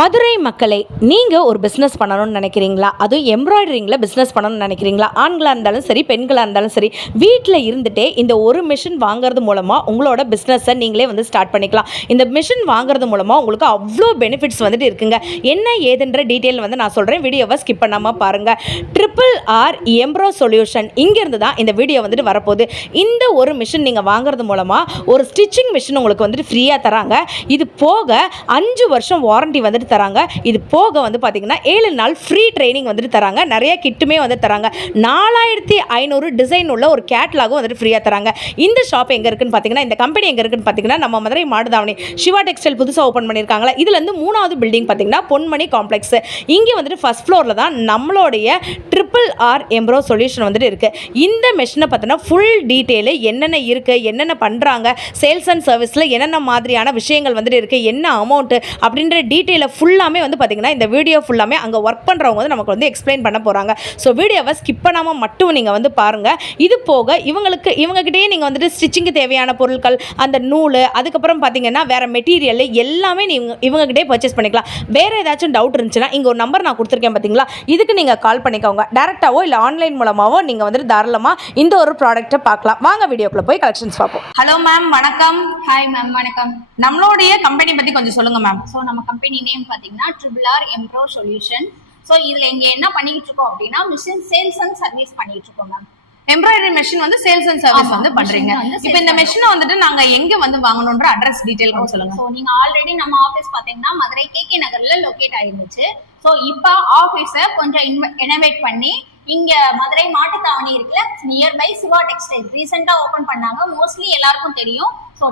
மதுரை மக்களே, நீங்கள் ஒரு பிஸ்னஸ் பண்ணணும்னு நினைக்கிறீங்களா? அதுவும் எம்ப்ராய்டரிங்கில் பிஸ்னஸ் பண்ணணும்னு நினைக்கிறீங்களா? ஆண்களாக இருந்தாலும் சரி, பெண்களாக இருந்தாலும் சரி, வீட்டில் இருந்துகிட்டே இந்த ஒரு மிஷின் வாங்குறது மூலமாக உங்களோட பிஸ்னஸை நீங்களே ஸ்டார்ட் பண்ணிக்கலாம். இந்த மிஷின் வாங்குறது மூலமாக உங்களுக்கு அவ்வளோ பெனிஃபிட்ஸ் இருக்குங்க. என்ன ஏதுன்ற டீட்டெயில் நான் சொல்கிறேன். வீடியோவை ஸ்கிப் பண்ணாமல் பாருங்கள். RRR எம்ப்ரோ சொல்யூஷன் இங்கேருந்து தான் இந்த வீடியோ வரப்போகுது. இந்த ஒரு மிஷின் நீங்கள் வாங்குறது மூலமாக ஒரு ஸ்டிச்சிங் மிஷின் உங்களுக்கு ஃப்ரீயாக தராங்க. இது போக 5 வருஷம் வாரண்டி தராங்க. இது போக பார்த்தீங்கன்னா 7 நாள் ஃப்ரீ ட்ரைனிங் தராங்க. நிறைய கிட்டுமே தராங்க. 4500 டிசைன் உள்ள ஒரு கேட்லாகும் ஃப்ரீயாக தராங்க. இந்த ஷாப் எங்கே இருக்குன்னு பார்த்தீங்கன்னா, இந்த கம்பெனி எங்கே இருக்குன்னு பார்த்தீங்கன்னா, நம்ம மதுரை மாடுதாவணி சிவா டெக்ஸ்டைல் புதுசாக ஓப்பன் பண்ணியிருக்காங்களா. இதுலேருந்து 3வது பில்டிங் பார்த்தீங்கன்னா பொன்மணி காம்ப்ளெக்ஸ். இங்கே ஃபர்ஸ்ட் ஃப்ளோரில் தான் நம்மளுடைய RRR எம்ப்ரோ சொல்யூஷன் இருக்குது. இந்த மெஷினை பார்த்தீங்கன்னா ஃபுல் டீட்டெயிலு என்னென்ன இருக்குது, என்னென்ன பண்ணுறாங்க, சேல்ஸ் அண்ட் சர்வீஸில் என்னென்ன மாதிரியான விஷயங்கள் இருக்குது, என்ன அமௌண்ட்டு அப்படின்ற டீட்டெயிலை ஃபுல்லாமே பார்த்தீங்கன்னா இந்த வீடியோ ஃபுல்லாமே அங்கே ஒர்க் பண்ணுறவங்க நமக்கு எக்ஸ்பிளைன் பண்ண போகிறாங்க. ஸோ வீடியோவை ஸ்கிப் பண்ணாமல் மட்டும் நீங்கள் பாருங்கள். இது போக இவங்ககிட்டயே நீங்கள் ஸ்டிச்சிங்கு தேவையான பொருட்கள், அந்த நூல், அதுக்கப்புறம் பார்த்தீங்கன்னா வேறு மெட்டீரியல் எல்லாமே நீங்கள் இவங்ககிட்டே பர்ச்சேஸ் பண்ணிக்கலாம். வேறு ஏதாச்சும் டவுட் இருந்துச்சுன்னா இங்கே ஒரு நம்பர் நான் கொடுத்துருக்கேன் பார்த்தீங்களா, இதுக்கு நீங்கள் கால் பண்ணிக்கோங்க. டேரெக்டாவோ இல்லை ஆன்லைன் மூலமாகவோ நீங்கள் தாராளமாக இந்த ஒரு ப்ராடக்ட்டை பார்க்கலாம். வாங்க வீடியோக்குள்ளே போய் கலெக்ஷன்ஸ் பார்ப்போம். ஹலோ மேம், வணக்கம். ஹாய் மேம், வணக்கம். நம்மளுடைய கம்பெனி பற்றி கொஞ்சம் சொல்லுங்கள் மேம். ஸோ நம்ம கம்பெனி நேம் பார்த்தீங்கன்னா RRR எம்ப்ரோ சொல்யூஷன். ஸோ இதில் இங்கே என்ன பண்ணிட்டு இருக்கோம் அப்படின்னா, மிஷின் சேல்ஸ் அண்ட் சர்வீஸ் பண்ணிட்டு இருக்கோம் ma'am. Embroidery machine sales and service பண்றீங்க. இப்போ இந்த மெஷினை நாங்க எங்க வாங்கணும்ன்ற அட்ரஸ் டீடைல் கொஞ்சம் சொல்லுங்க. ஸோ நீங்க ஆல்ரெடி நம்ம ஆஃபீஸ் பாத்தீங்கன்னா மதுரை KK நகர்ல லொகேட் ஆயிருந்துச்சு. ஸோ இப்போ ஆஃபீஸை கொஞ்சம் இனோவேட் பண்ணி இங்க மதுரை மாட்டுத்தாவணி இருக்குல்ல, நியர்பை சிவா டெக்ஸ்டைல் ரீசெண்டா ஓபன் பண்ணாங்க. மோஸ்ட்லி எல்லாருக்கும் தெரியும். ஸோ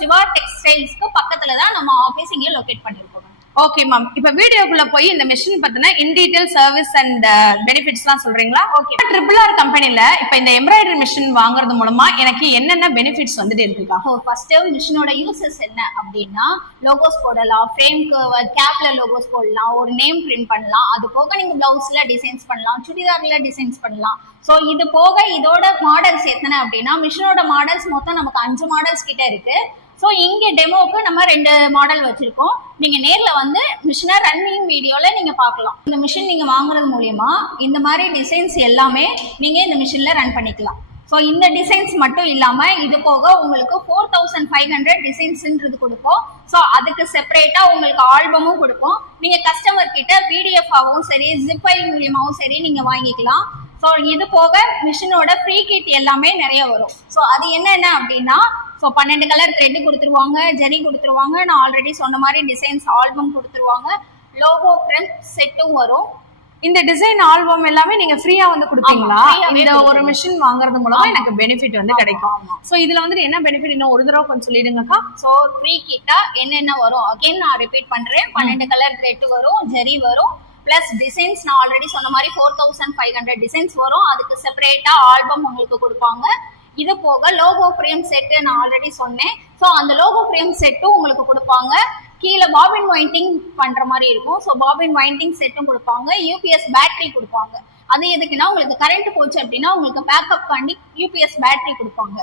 சிவா டெக்ஸ்டைல்ஸ்க்கு பக்கத்துல தான் நம்ம ஆஃபீஸ் இங்கே லொகேட் பண்ணிருக்கோம். ஓகே மேம், இப்போ வீடியோக்குள்ள போய் இந்த மெஷின் பத்தின இன் டீடைல் சர்வீஸ் அண்ட் பெனிஃபிட்ஸ்லாம் சொல்றீங்களா? ஓகே. RRR கம்பெனில இப்போ இந்த எம்ப்ராய்டரி மிஷின் வாங்குறது மூலமா எனக்கு என்னென்ன பெனிஃபிட்ஸ் இருக்குக்கா? ஃபர்ஸ்ட் மிஷினோட யூசஸ் என்ன அப்படின்னா, லோகோஸ் போடலாம், ஃப்ரேம்க்கு கேப்ல லோகோஸ் போடலாம், ஒரு நேம் பிரிண்ட் பண்ணலாம். அது போக நீங்க பிளவுஸ்ல டிசைன்ஸ் பண்ணலாம், சுடிதார்ல டிசைன்ஸ் பண்ணலாம். ஸோ இது போக இதோட மாடல்ஸ் எத்தனை அப்படின்னா, மிஷினோட மாடல்ஸ் மொத்தம் நமக்கு 5 மாடல்ஸ் கிட்ட இருக்கு. ஸோ இங்கே டெமோவுக்கு நம்ம 2 மாடல் வச்சிருக்கோம். நீங்க நேர்ல மிஷினை ரன்னிங் வீடியோல நீங்க பார்க்கலாம். இந்த மிஷின் நீங்க வாங்குறது மூலியமா இந்த மாதிரி டிசைன்ஸ் எல்லாமே நீங்க இந்த மிஷின்ல ரன் பண்ணிக்கலாம். ஸோ இந்த டிசைன்ஸ் மட்டும் இல்லாம இது போக உங்களுக்கு 4500 டிசைன்ஸ்ன்றது கொடுப்போம். ஸோ அதுக்கு செப்பரேட்டா உங்களுக்கு ஆல்பமும் கொடுப்போம். நீங்க கஸ்டமர் கிட்ட PDF ஆகவும் சரி, ஜிப் ஃபைல் மூலியமாவும் சரி நீங்க வாங்கிக்கலாம். ஸோ இது போக மிஷினோட ஃப்ரீ கிட் எல்லாமே நிறைய வரும். ஸோ அது என்னென்ன அப்படின்னா, ஸோ 12 கலர் த்ரெட் கொடுத்துருவாங்க, ஜெரி கொடுத்துருவாங்க, நான் ஆல்ரெடி சொன்ன மாதிரி டிசைன்ஸ் ஆல்பம் கொடுத்துருவாங்க, லோகோ ஃப்ரேம் செட்டும் வரும். இந்த டிசைன் ஆல்பம் எல்லாமே நீங்க ஃப்ரீயா கொடுப்பீங்களா? இந்த ஒரு மிஷின் வாங்குறது மூலமா எனக்கு பெனிஃபிட் கிடைக்கும். சோ இதுல என்ன பெனிஃபிட் இன்னும் ஒரு தடவை கொஞ்சம் சொல்லிடுங்கக்கா. சோ ஃப்ரீ கிட்டா என்னென்ன வரும் அகைன் நான் ரிப்பீட் பண்றேன். 12 கலர் த்ரெட் வரும், ஜெரி வரும், பிளஸ் டிசைன்ஸ் நான் ஆல்ரெடி சொன்ன மாதிரி 4500 டிசைன்ஸ் வரும். அதுக்கு செப்பரேட்டா ஆல்பம் உங்களுக்கு கொடுப்பாங்க. இது போக லோகோ ஃப்ரேம் செட்டு நான் ஆல்ரெடி சொன்னேன். ஸோ அந்த லோகோ ஃப்ரேம் செட்டும் உங்களுக்கு கொடுப்பாங்க. கீழே பாபின் வைண்டிங் பண்ற மாதிரி இருக்கும். ஸோ பாபின் வைண்டிங் செட்டும் கொடுப்பாங்க. UPS பேட்டரி கொடுப்பாங்க. அது எதுக்குன்னா, உங்களுக்கு கரண்ட் போச்சு அப்படின்னா உங்களுக்கு பேக்கப் பண்ணி UPS பேட்டரி கொடுப்பாங்க.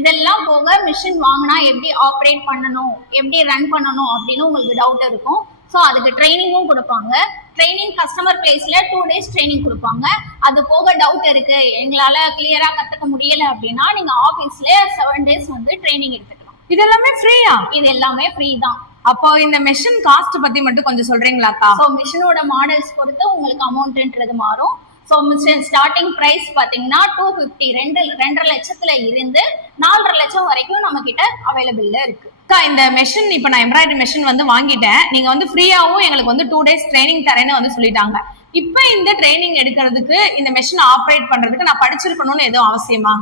இதெல்லாம் போக மிஷின் வாங்கினா எப்படி ஆப்ரேட் பண்ணணும், எப்படி ரன் பண்ணணும் அப்படின்னு உங்களுக்கு டவுட் இருக்கும். ஸோ அதுக்கு ட்ரைனிங்கும் கொடுப்பாங்க. ட்ரைனிங் கஸ்டமர் பிளேஸ்ல 2 days ட்ரைனிங் கொடுப்பாங்க. அது போக டவுட் இருக்கு, எங்களால கிளியரா கத்துக்க முடியல அப்படின்னா நீங்க ஆபீஸ்ல 7 days ட்ரைனிங் எடுத்துக்கலாம். இது எல்லாமே ஃப்ரீயா? இது எல்லாமே ஃப்ரீ தான். அப்போ இந்த மெஷின் காஸ்ட் பத்தி மட்டும் கொஞ்சம் சொல்றீங்களாக்கா? ஸோ மிஷினோட மாடல்ஸ் பொறுத்து உங்களுக்கு அமௌண்ட்ன்றது மாறும். ஸோ மிஷின் ஸ்டார்டிங் ப்ரைஸ் பார்த்தீங்கன்னா 250, 2.5 லட்சத்துல இருந்து 4.5 லட்சம் வரைக்கும் நம்ம கிட்ட அவைலபிள்ல இருக்கு. இந்த மெஷின் இப்போ நான் எம்ப்ராய்டரி மெஷின் வாங்கிட்டேன். நீங்க ஃப்ரீயாவும் எங்களுக்கு 2 days ட்ரைனிங் தரேன்னு சொல்லிட்டாங்க. இப்போ இந்த ட்ரைனிங் எடுக்கிறதுக்கு, இந்த மெஷின் ஆப்ரேட் பண்றதுக்கு நான் படிச்சிருக்கணும்னு எதுவும் அவசியமா?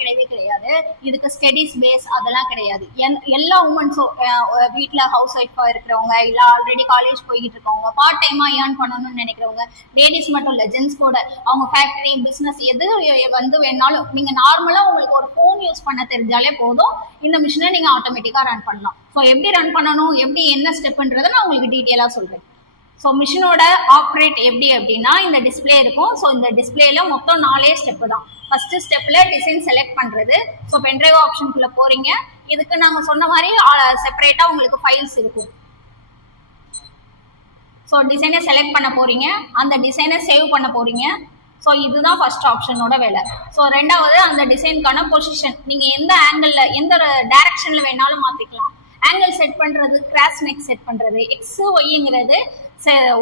கிடையவே கிடையாது. இதுக்கு ஸ்டடிஸ் பேஸ் அதெல்லாம் கிடையாது. எல்லா உமன்ஸும் வீட்டுல ஹவுஸ் ஒய்ஃபா இருக்கிறவங்க, இல்ல ஆல்ரெடி காலேஜ் போய்கிட்டு இருக்கவங்க, பார்ட் டைமா ஏர்ன் பண்ணணும்னு நினைக்கிறவங்க, லேடிஸ் மட்டும் இல்ல ஜென்ஸ் கூட, அவங்க ஃபேக்டரி பிசினஸ் எது வேணாலும் நீங்க நார்மலா உங்களுக்கு ஒரு போன் யூஸ் பண்ண தெரிஞ்சாலே போதும், இந்த மிஷினை நீங்க ஆட்டோமேட்டிக்கா ரன் பண்ணலாம். ஸோ எப்படி ரன் பண்ணணும், எப்படி என்ன ஸ்டெப்ன்றதை நான் உங்களுக்கு டீட்டெயிலா சொல்றேன். ஸோ மிஷினோட ஆப்ரேட் எப்படி அப்படின்னா, இந்த டிஸ்பிளே இருக்கும். ஸோ இந்த டிஸ்பிளேல மொத்தம் 4 ஸ்டெப்பு தான். ஃபர்ஸ்ட் ஸ்டெப்ல டிசைன் செலக்ட் பண்றது. ஸோ பென்ட்ரைவ் ஆப்ஷனுக்குள்ள போறீங்க. இதுக்கு நாங்க சொன்ன மாதிரி செப்பரேட்டா உங்களுக்கு ஃபைல்ஸ் இருக்கும். ஸோ டிசைனை செலக்ட் பண்ண போறீங்க, அந்த டிசைனை சேவ் பண்ண போறீங்க. ஸோ இதுதான் ஃபர்ஸ்ட் ஆப்ஷனோட வேலை. ஸோ ரெண்டாவது அந்த டிசைனுக்கான பொசிஷன், நீங்கள் எந்த ஆங்கிளில் எந்த டைரக்ஷனில் வேணாலும் மாற்றிக்கலாம். ஆங்கிள் செட் பண்ணுறது, கிராஸ் நெக் செட் பண்ணுறது, எக்ஸ் ஒய்ங்கிறது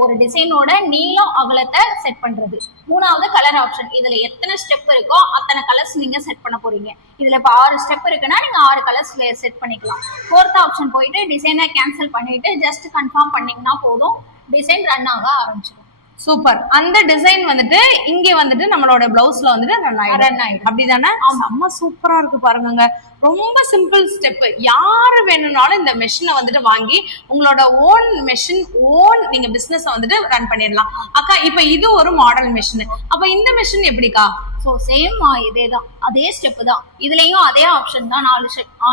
ஒரு டிசைனோட நீளம் அகலத்தை செட் பண்ணுறது. மூணாவது கலர் ஆப்ஷன், இதில் எத்தனை ஸ்டெப் இருக்கோ அத்தனை கலர்ஸ் நீங்கள் செட் பண்ண போகிறீங்க. இதில் இப்போ 6 ஸ்டெப் இருக்குன்னா நீங்கள் 6 கலர்ஸில் செட் பண்ணிக்கலாம். ஃபோர்த் ஆப்ஷன் போயிட்டு டிசைனை கேன்சல் பண்ணிவிட்டு ஜஸ்ட் கன்ஃபார்ம் பண்ணிங்கன்னா போதும், டிசைன் ரன் ஆக ஆரம்பிச்சிடும். சூப்பர். அந்த டிசைன் வந்துட்டு இங்க வந்துட்டு நம்மளோட பிளவுஸ்ல வந்துட்டு ரன் ஆயிடும். அப்படிதானே? செம்ம சூப்பரா இருக்கு பாருங்க. ரொம்ப சிம்பிள் ஸ்டெப். யாரு வேணும்னாலும் இந்த மெஷினை வந்துட்டு வாங்கி உங்களோட ஓன் மெஷின், ஓன் நீங்க பிசினஸ் வந்துட்டு ரன் பண்ணிடலாம். அக்கா இப்ப இது ஒரு மாடல் மெஷின், அப்ப இந்த மெஷின் எப்படிக்கா? ஸோ சேம் இதே தான், அதே ஸ்டெப்பு தான். இதுலேயும் அதே ஆப்ஷன் தான்,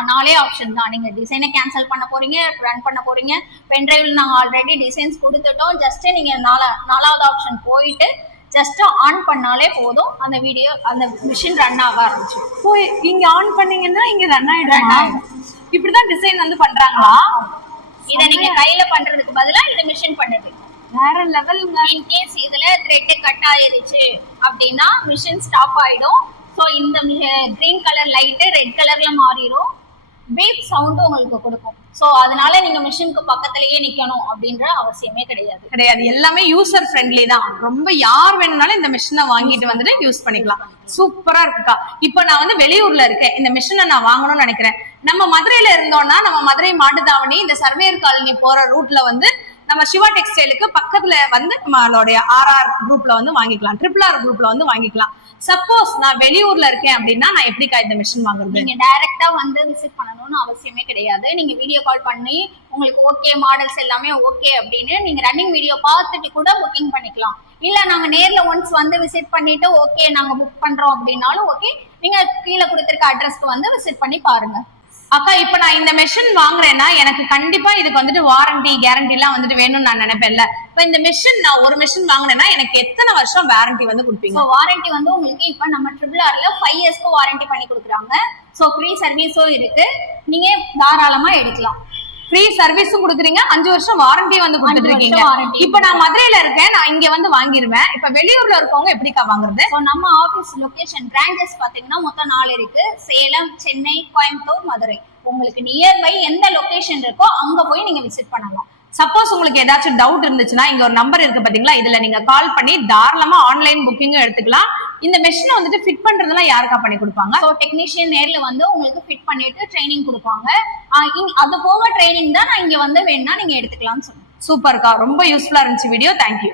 4 ஆப்ஷன் தான். நீங்கள் டிசைனை கேன்சல் பண்ண போறீங்க, ரன் பண்ண போறீங்க. பென்ட்ரைவில் நாங்கள் ஆல்ரெடி டிசைன்ஸ் கொடுத்துட்டோம். ஜஸ்ட் நீங்கள் 4வது ஆப்ஷன் போயிட்டு ஜஸ்ட் ஆன் பண்ணாலே போதும், அந்த வீடியோ அந்த மிஷின் ரன் ஆக ஆரம்பிச்சிடும். ஓ, இங்க ஆன் பண்ணீங்கன்னா இங்க ரன் ஆயிடும். இப்படிதான் டிசைன் வந்து பண்றாங்களா? இதை நீங்க கையில பண்றதுக்கு பதிலா இந்த மிஷின் பண்ணுது. வேற லெவல். இன்கேஸ் இதுல த்ரெட் கட் ஆயிருச்சு அப்படின்னா மிஷின் ஸ்டாப் ஆயிடும். ஸோ இந்த கிரீன் கலர் லைட்டு ரெட் கலர்ல மாறிடும். பீப் சவுண்ட் உங்களுக்கு கொடுக்கும். ஸோ அதனால நீங்க மிஷினுக்கு பக்கத்திலேயே நிக்கணும் அப்படின்ற அவசியமே கிடையாது. எல்லாமே யூசர் ஃப்ரெண்ட்லி தான். ரொம்ப யார் வேணும்னாலும் இந்த மிஷினை வாங்கிட்டு வந்துட்டு யூஸ் பண்ணிக்கலாம். சூப்பரா இருக்குக்கா. இப்ப நான் வந்து வெளியூர்ல இருக்கேன், இந்த மிஷினை நான் வாங்கணும்னு நினைக்கிறேன். நம்ம மதுரையில இருந்தோம்னா நம்ம மதுரை மாட்டுத்தாவணி இந்த சர்வேயர் காலனி போற ரூட்ல வந்து நம்ம சிவா டெக்ஸ்டைலுக்கு பக்கத்துல வந்து நம்மளுடைய RR குரூப்ல வந்து வாங்கிக்கலாம், RRR குரூப்ல வந்து வாங்கிக்கலாம். சப்போஸ் நான் வெளியூர்ல இருக்கேன் அப்படின்னா நான் எப்படிக்கா இந்த மிஷின் வாங்குறது? நீங்க டைரக்டா வந்து விசிட் பண்ணணும்னு அவசியமே கிடையாது. நீங்க வீடியோ கால் பண்ணி உங்களுக்கு ஓகே, மாடல்ஸ் எல்லாமே ஓகே அப்படின்னு நீங்க ரன்னிங் வீடியோ பார்த்துட்டு கூட புக்கிங் பண்ணிக்கலாம். இல்ல நாங்க நேர்ல ஒன்ஸ் வந்து விசிட் பண்ணிட்டு ஓகே நாங்க புக் பண்றோம் அப்படின்னாலும் ஓகே, நீங்க கீழே கொடுத்திருக்க அட்ரஸ்க்கு வந்து விசிட் பண்ணி பாருங்க. அக்கா இப்ப நான் இந்த மெஷின் வாங்குறேன்னா எனக்கு கண்டிப்பா இதுக்கு வந்துட்டு வாரண்டி கேரண்டி எல்லாம் வந்துட்டு வேணும்னு நான் நினைப்பேன்ல. இப்ப இந்த மெஷின் நான் ஒரு மெஷின் வாங்கினேன்னா எனக்கு எத்தனை வருஷம் வாரண்டி வந்து கொடுப்பீங்க? வாரண்டி வந்து உங்களுக்கு இப்ப நம்ம RRRல 5 இயர்ஸ்க்கு வாரண்டி பண்ணி கொடுக்குறாங்க. ஸோ ஃப்ரீ சர்வீஸும் இருக்கு, நீங்க தாராளமா எடுக்கலாம். ஃப்ரீ சர்வீஸும் கொடுக்குறீங்க, 5 வருஷம் வாரண்டி வந்து கொடுத்துருக்கீங்க. இப்ப நான் மதுரையில இருக்கேன், நான் இங்க வந்து வாங்கிருவேன். இப்ப வெளியூர்ல இருக்கவங்க எப்படிக்கா வாங்குறது? நம்ம ஆபீஸ் லொகேஷன் பிரான்ச்சஸ் பாத்தீங்கன்னா மொத்தம் 4 இருக்கு. சேலம், சென்னை, கோயம்புத்தூர், மதுரை. உங்களுக்கு நியர்பை எந்த லொகேஷன் இருக்கோ அங்க போய் நீங்க விசிட் பண்ணலாம். சப்போஸ் உங்களுக்கு ஏதாச்சும் டவுட் இருந்துச்சுன்னா இங்க ஒரு நம்பர் இருக்கு பாத்தீங்களா, இதுல நீங்க கால் பண்ணி தாராளமா ஆன்லைன் புக்கிங்கும் எடுத்துக்கலாம். இந்த மெஷினை வந்துட்டு ஃபிட் பண்றதெல்லாம் யாருக்கா பண்ணி கொடுப்பாங்க? ஸோ டெக்னீஷியன் நேர்ல வந்து உங்களுக்கு ஃபிட் பண்ணிட்டு ட்ரைனிங் கொடுப்பாங்க. அது போக ட்ரைனிங் தான் நான் இங்க வந்து வேணா நீங்க எடுத்துக்கலாம்னு சொன்னேன். சூப்பர்க்கா, ரொம்ப யூஸ்ஃபுல்லா இருந்துச்சு வீடியோ. தேங்க்யூ.